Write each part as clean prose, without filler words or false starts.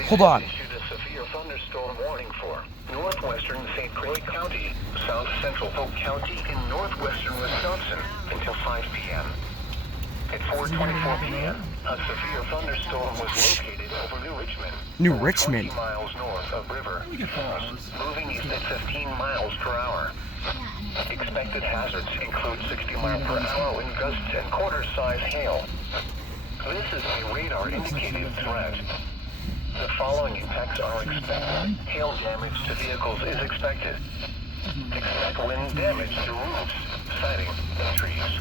Hold on. Issued a severe thunderstorm warning for northwestern St. Croix County, south central Polk County, and northwestern Wisconsin until 5 p.m. At 4:24 p.m., a severe thunderstorm was located over New Richmond. New Richmond. 20 miles north of River, moving east at 15 miles per hour. Expected hazards include 60 mile per hour wind gusts and quarter-size hail. This is a radar-indicated threat. The following impacts are expected. Hail damage to vehicles is expected. Expect wind damage to roofs, siding, and trees.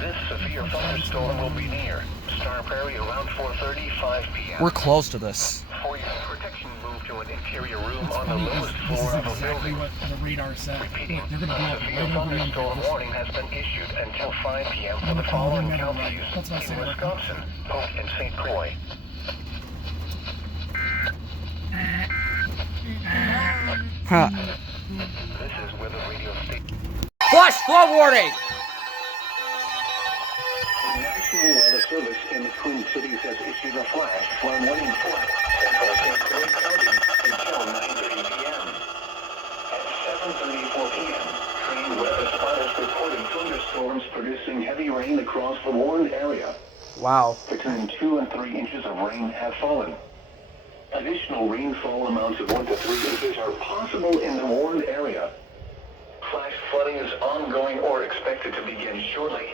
This severe thunderstorm will be near Star Prairie around 4:35 p.m. We're close to this. For your protection, move to an interior room on the lowest floor of a building. What the radar said. Repeating, Look, they're gonna blow a up severe right over here. thunderstorm warning has been issued until 5 p.m. for the following counties in Wisconsin, Polk, and St. Croix. Huh. This is where the radio station. Flash flood warning! The National Weather Service in the Twin Cities has issued a flash flood warning for central St. Croix County until 9:30 p.m. At 7:34 p.m., trained weather spotters reported thunderstorms producing heavy rain across the warned area. Wow. Between 2 and 3 inches of rain have fallen. Additional rainfall amounts of 1 to 3 inches are possible in the warned area. Flash flooding is ongoing or expected to begin shortly.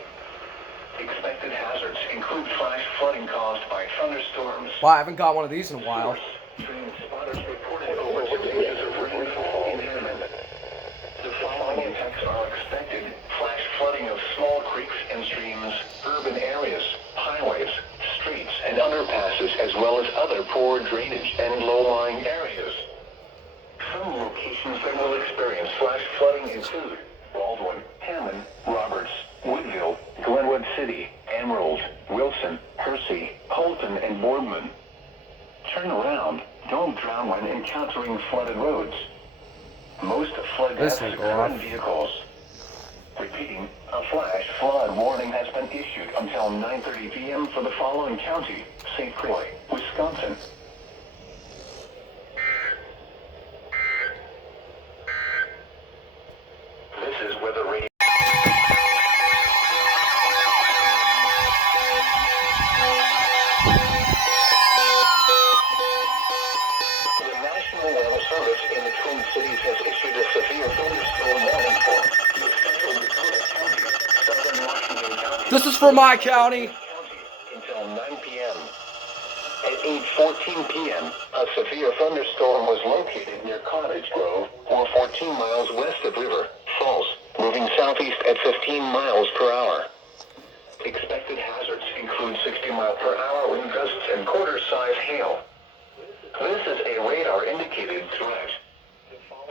Expected hazards include flash flooding caused by thunderstorms. Wow, I haven't got one of these in a while. Trained spotters reported over 2 inches of rainfall in Hammond. The following impacts are expected. Flash flooding of small creeks and streams, urban areas, highways, streets, and underpasses, as well as other poor drainage and low-lying areas. Some locations that will experience flash flooding include Baldwin, Hammond, Roberts, Woodville, Glenwood City, Emerald, Wilson, Hersey, Holton, and Boardman. Turn around. Don't drown when encountering flooded roads. Most flood deaths occur in vehicles. Repeating, a flash flood warning has been issued until 9:30 p.m. for the following county, St. Croix, Wisconsin. This is where the radio... The National Weather Service in the Twin Cities has issued a severe thunderstorm warning for Central Dakota County, Southern Washington County. This is for my county. Until 9 p.m. At 8:14 p.m., a severe thunderstorm was located near Cottage Grove, or 14 miles west of River Falls, moving southeast at 15 miles per hour. Expected hazards include 60 mile per hour wind gusts and quarter-size hail. This is a radar-indicated threat.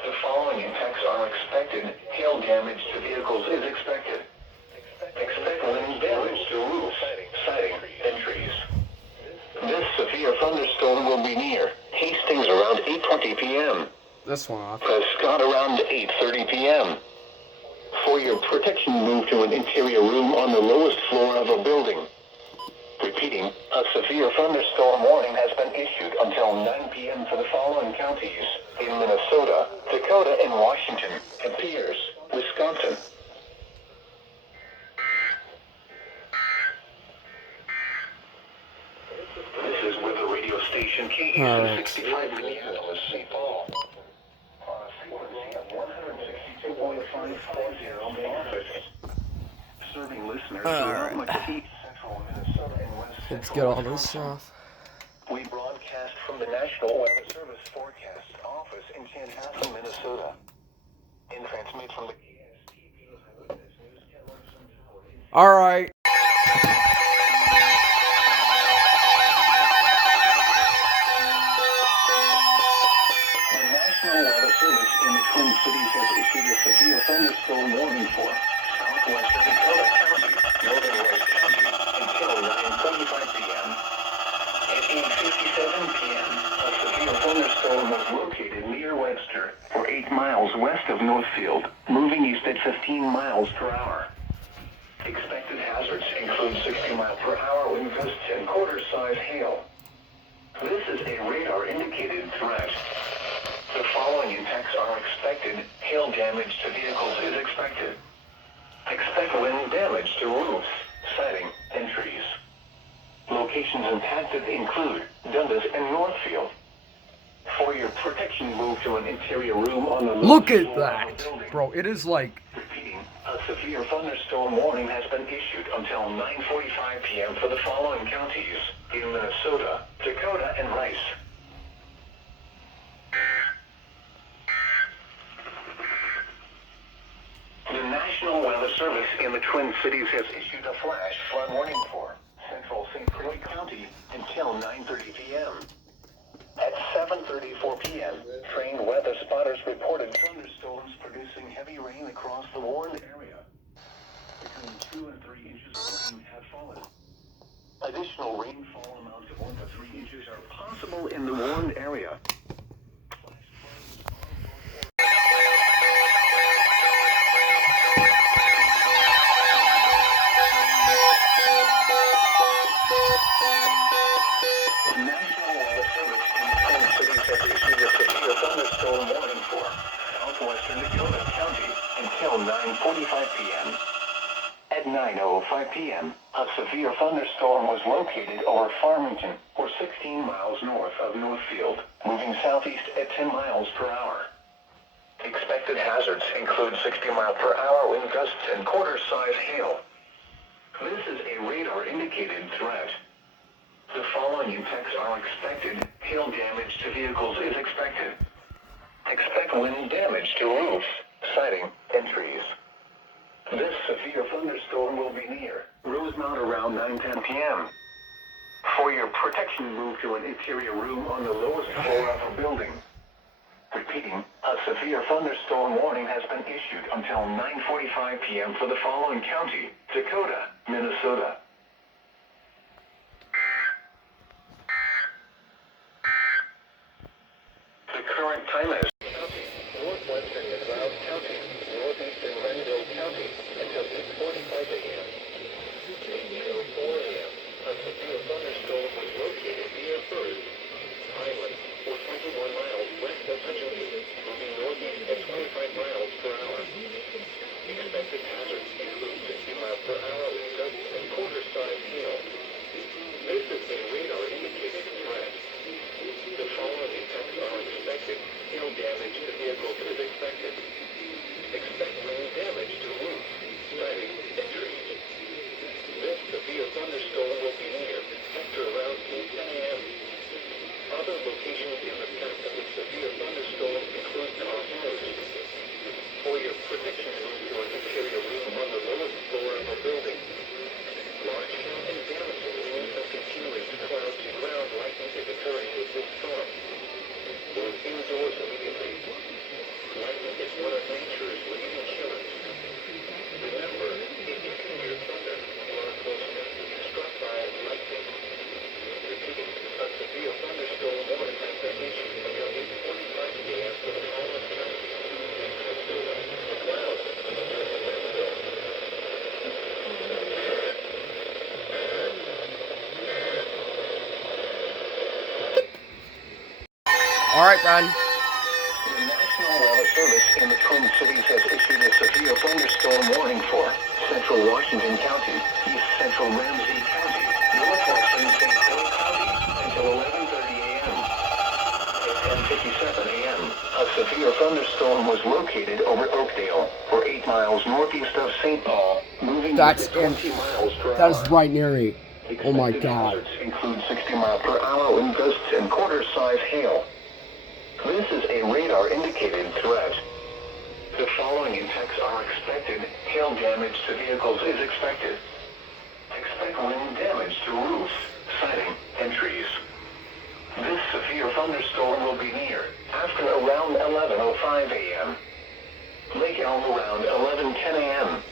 The following impacts are expected. Hail damage to vehicles is expected. Expect wind damage to roofs, siding, and trees. This severe thunderstorm will be near Hastings around 8:20 p.m. This one off. Prescott around 8:30 p.m. For your protection, move to an interior room on the lowest floor of a building. Repeating, a severe thunderstorm warning has been issued until 9 p.m. for the following counties in Minnesota, Dakota, and Washington, and Pierce, Wisconsin. This is where the radio station KHC 65 Minneapolis, St. Paul. On a frequency of 162.540 megahertz. Serving listeners throughout McKee, Central Minnesota, and West Central. Let's get all this stuff. We broadcast from the National Weather Service Forecast Office in Chanhassen, Minnesota. And transmit from the KSTP Eyewitness News Network. Alright. The National Weather Service in the Twin Cities has issued a severe thunderstorm warning for southwestern Dakota County, northern West County, until 9:45 p.m. At 8:57 p.m., a severe thunderstorm was located near Webster, or 8 miles west of Northfield, moving east at 15 miles per hour. Expected hazards include 60 mile per hour wind gusts and quarter-size hail. This is a radar-indicated threat. The following impacts are expected. Hail damage to vehicles is expected. Expect wind damage to roofs, siding, and trees. Locations impacted include Dundas and Northfield. For your protection, move to an interior room on the Look lowest at floor of that, the building. bro. It is like, Repeating, a severe thunderstorm warning has been issued until 9:45 p.m. for the following counties in Minnesota, Dakota, and Rice. The National Weather Service in the Twin Cities has issued a flash flood warning for central St. Croix County until 9:30 p.m. At 7:34 p.m., trained weather spotters reported thunderstorms producing heavy rain across the warned area. Between 2 and 3 inches of rain have fallen. Additional rainfall amounts of 1 to 3 inches are possible in the warned area. The National Weather Service in the Twin Cities has issued a severe thunderstorm warning for southwestern Dakota County until 9:45 p.m. At 9:05 p.m., a severe thunderstorm was located over Farmington, or 16 miles north of Northfield, moving southeast at 10 miles per hour. Expected hazards include 60 mile per hour wind gusts and quarter-size hail. This is a radar-indicated threat. The following impacts are expected. Hail damage to vehicles is expected. Expect wind damage to roofs, siding, and trees. This severe thunderstorm will be near Rosemount around 9:10 p.m. For your protection, move to an interior room on the lowest floor of a building. Repeating, a severe thunderstorm warning has been issued until 9:45 p.m. for the following county, Dakota, Minnesota. The current time is northwestern McLeod County, northeastern Renville County, until 8:45 a.m. 8:04 a.m. A severe thunderstorm was located near First Island, or 21 miles west of Hutchinson, moving northeast at 25 miles per hour. Expected hazards include 60 miles per hour wind gusts and quarter-size hail. This is a radar-indicated threat. The following impacts are expected. Hail damage to vehicles is expected. Expect wind damage to roofs, siding, and trees. This severe thunderstorm will be near after around 8:10 a.m. Other locations in the path of the severe thunderstorm include Crossroads. For your protection, move to an interior room on the lowest floor of a building. Large hail and damaging winds are continuing to cloud to ground lightning is occurring with this storm. Move indoors immediately. Lightning is one of nature's leading killers. Remember, if you can hear thunder, you are close enough to be struck by lightning. Repeating, a severe thunderstorm warning has been issued until 8:45 p.m. for the following counties. Minnesota, McLeod, and Renville. all right, then. The National Weather Service in the Twin Cities has issued a severe thunderstorm warning for central Washington County, east central Ramsey County, northwestern St. Croix County, until 11:30 a.m. At 10:57 a.m., a severe thunderstorm was located over Oakdale, or 8 miles northeast of St. Paul, moving That's at 20 miles per That hour. is right near me. Oh my Expected God. hazards include 60 mile per hour wind gusts and quarter-size hail. This is a radar-indicated threat. The following impacts are expected. Hail damage to vehicles is expected. Expect wind damage to roofs, siding, and trees. This severe thunderstorm will be near after around 11:05 a.m. Lake Elm around 11:10 a.m.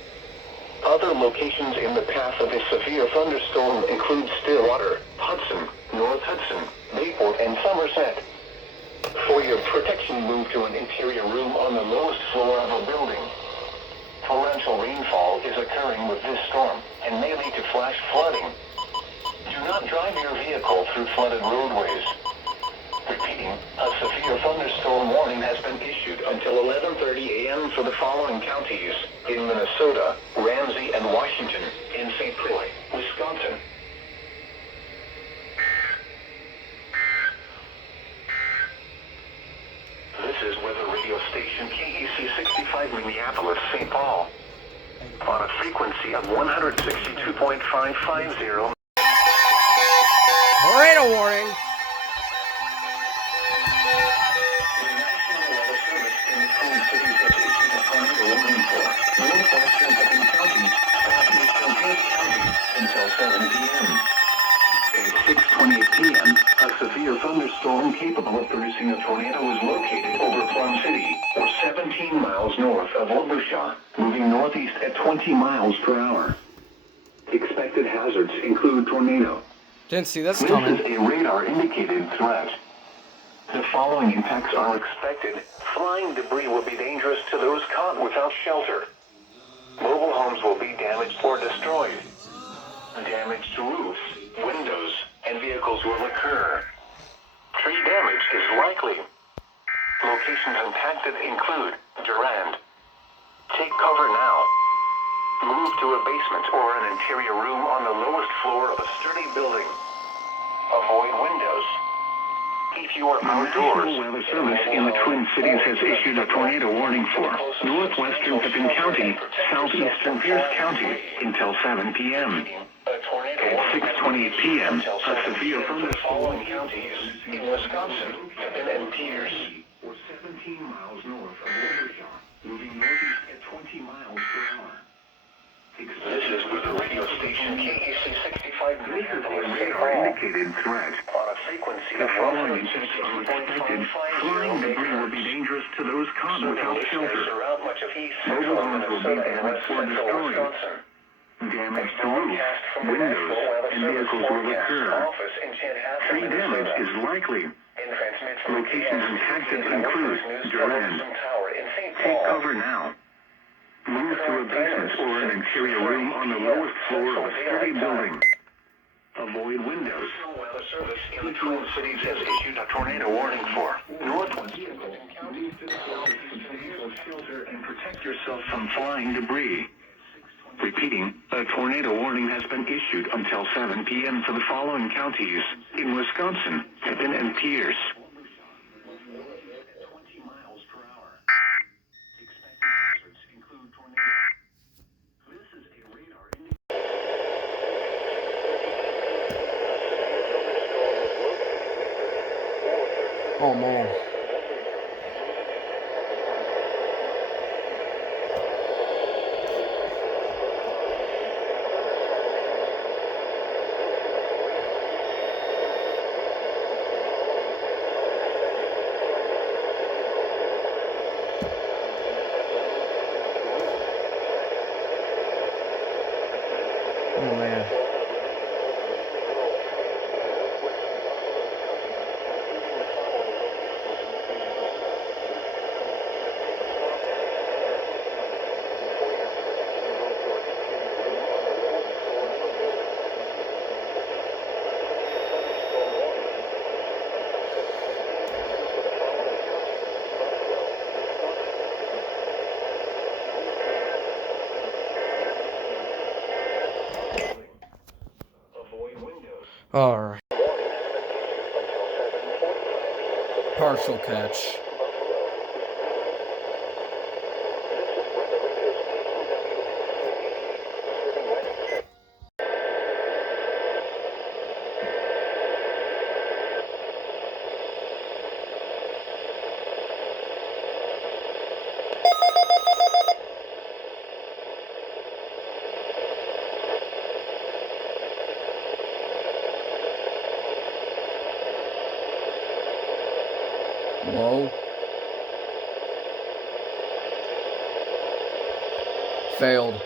Other locations in the path of a severe thunderstorm include Stillwater, Hudson, North Hudson, Bayport, and Somerset. For your protection, move to an interior room on the lowest floor of a building. Torrential rainfall is occurring with this storm and may lead to flash flooding. Do not drive your vehicle through flooded roadways. until 11:30 a.m. for the following counties: in Minnesota, Ramsey and Washington, in St. Croix, Wisconsin. This is weather radio station KEC 65 Minneapolis, St. Paul, on a frequency of 162.550. Tornado warning. The National Weather Service in the Twin Cities has issued a tornado warning for northwestern Putnam County, southeastern Pierce County until 7 p.m. At 6:28 p.m., a severe thunderstorm capable of producing a tornado is located over Plum City, or 17 miles north of Wabusha, moving northeast at 20 miles per hour. Expected hazards include tornado. Didn't see this This coming. is a radar-indicated threat. The following impacts are expected. Flying debris will be dangerous to those caught without shelter. Mobile homes will be damaged or destroyed. Damage to roofs, windows, and vehicles will occur. Tree damage is likely. Locations impacted include Durand. Take cover now. Move to a basement or an interior room on the lowest floor of a sturdy building. Avoid windows. If you are outdoors, The National Weather Service in the Twin Cities has issued a tornado warning for northwestern Putnam County, southeastern Pierce County until 7 p.m. At 6:28 p.m., a severe thunderstorm following counties in Wisconsin, Pippin and Pierce. or 17 miles north of Wabusha, moving northeast at 20 miles per hour. This is with the radio station KEC 65 This is a Minneapolis, St. Paul, radar-indicated threat. on a frequency The of following impacts are expected. Flying debris will be dangerous to those caught without shelter. Around much of East Mobile Central homes will be Minnesota and damaged West or Central destroyed. Wisconsin. Damage to roofs, windows, and vehicles will occur. Tree damage is likely. Locations impacted include Durand. Take cover now. Move to a basement or an interior room on the lowest floor of a sturdy building. Avoid windows. National Weather Service in the Twin Cities has issued a tornado warning for northwestern Putnam County, southeastern Shelter and protect yourself from flying debris. Repeating, a tornado warning has been issued until 7 p.m. for the following counties in Wisconsin, Pippin and Pierce. 20 miles per hour. Expected hazards include tornado. This is a radar indicator. Oh man. Oh man. Alright. Partial catch. Whoa. Failed.